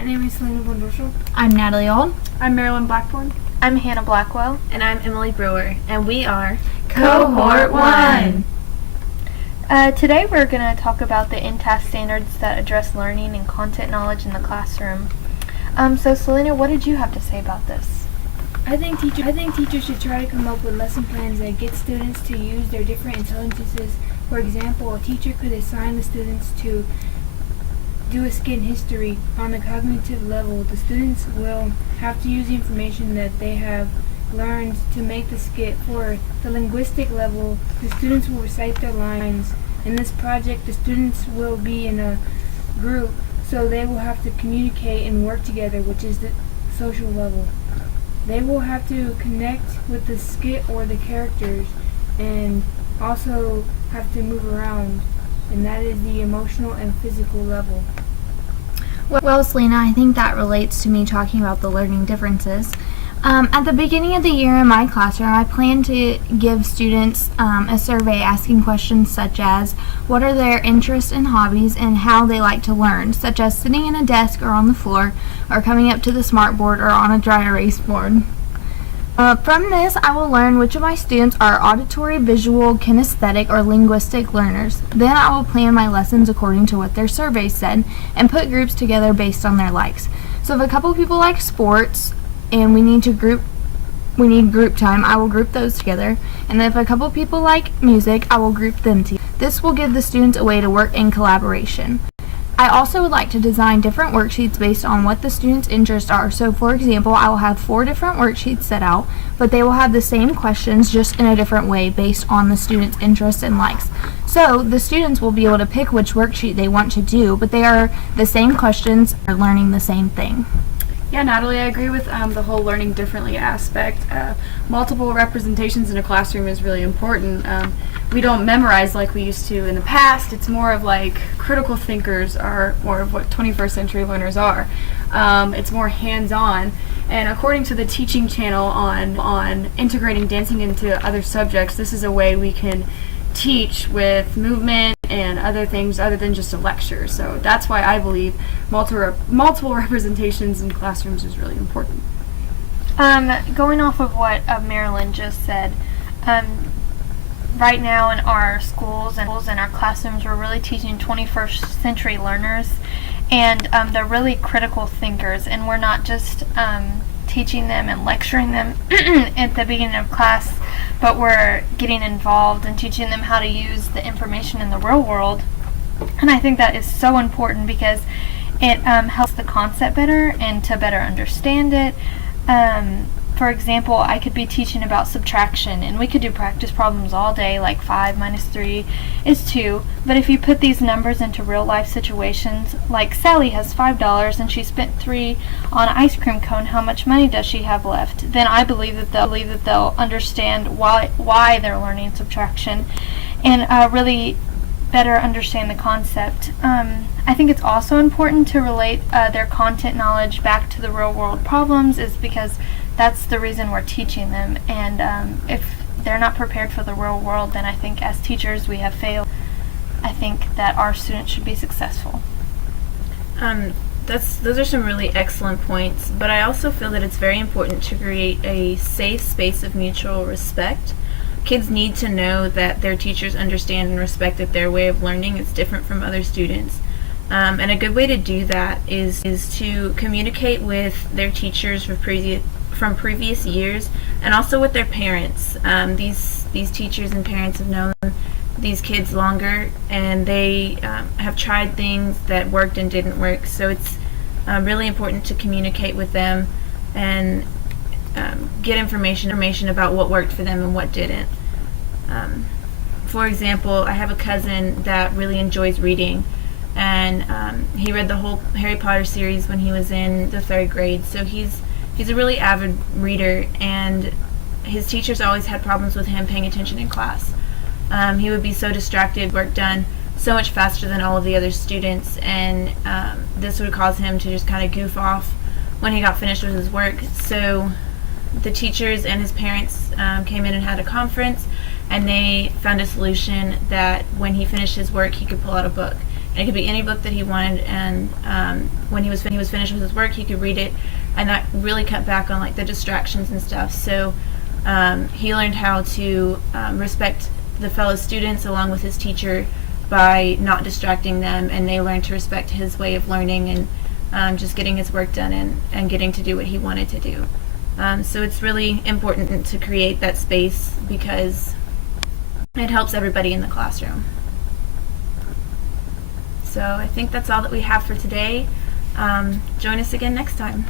My name is Selena Bondosho. I'm Natalie Old. I'm Marilyn Blackburn. I'm Hannah Blackwell. And I'm Emily Brewer, and we are Cohort 1. Today we're going to talk about the INTASC standards that address learning and content knowledge in the classroom. So Selena, what did you have to say about this? I think teachers should try to come up with lesson plans that get students to use their different intelligences. For example, a teacher could assign the students to do a skit in history. On the cognitive level, the students will have to use the information that they have learned to make the skit. For the linguistic level, the students will recite their lines. In this project, the students will be in a group, so they will have to communicate and work together, which is the social level. They will have to connect with the skit or the characters and also have to move around, and that is the emotional and physical level. Well, Selena, I think that relates to me talking about the learning differences. At the beginning of the year in my classroom, I plan to give students a survey asking questions such as what are their interests and hobbies and how they like to learn, such as sitting in a desk or on the floor, or coming up to the smartboard or on a dry erase board. From this, I will learn which of my students are auditory, visual, kinesthetic, or linguistic learners. Then I will plan my lessons according to what their survey said and put groups together based on their likes. So if a couple people like sports and we need group time, I will group those together. And if a couple people like music, I will group them together. This will give the students a way to work in collaboration. I also would like to design different worksheets based on what the students' interests are. So for example, I will have 4 different worksheets set out, but they will have the same questions just in a different way based on the students' interests and likes. So the students will be able to pick which worksheet they want to do, but they are the same questions, are learning the same thing. Yeah, Natalie, I agree with the whole learning differently aspect. Multiple representations in a classroom is really important. We don't memorize like we used to in the past. It's more of like critical thinkers are more of what 21st century learners are. It's more hands-on. And according to the teaching channel on integrating dancing into other subjects, this is a way we can teach with movement and other things other than just a lecture. So that's why I believe multiple representations in classrooms is really important. Going off of what Marilyn just said, right now in our schools and our classrooms, we're really teaching 21st century learners, and they're really critical thinkers, and we're not just teaching them and lecturing them at the beginning of class, but we're getting involved and teaching them how to use the information in the real world. And I think that is so important because it helps the concept better and to better understand it. For example, I could be teaching about subtraction, and we could do practice problems all day, like 5 minus 3 is 2. But if you put these numbers into real life situations, like Sally has $5 and she spent 3 on an ice cream cone, how much money does she have left? Then I believe that they'll understand why they're learning subtraction and really better understand the concept. I think it's also important to relate their content knowledge back to the real world problems, is because that's the reason we're teaching them. And if they're not prepared for the real world, then I think as teachers we have failed. I think that our students should be successful. Those are some really excellent points, but I also feel that it's very important to create a safe space of mutual respect. Kids need to know that their teachers understand and respect that their way of learning is different from other students. And a good way to do that is to communicate with their teachers from previous years, and also with their parents. These teachers and parents have known these kids longer, and they have tried things that worked and didn't work. So it's really important to communicate with them and get information about what worked for them and what didn't. For example, I have a cousin that really enjoys reading, and he read the whole Harry Potter series when he was in the 3rd grade. So he's a really avid reader, and his teachers always had problems with him paying attention in class. He would be so distracted, work done so much faster than all of the other students, and this would cause him to just kind of goof off when he got finished with his work. So the teachers and his parents came in and had a conference, and they found a solution that when he finished his work he could pull out a book And it could be any book that he wanted, and when he was finished with his work, he could read it, and that really cut back on like the distractions and stuff. So he learned how to respect the fellow students along with his teacher by not distracting them, and they learned to respect his way of learning and just getting his work done and getting to do what he wanted to do. So it's really important to create that space because it helps everybody in the classroom. So I think that's all that we have for today. Join us again next time.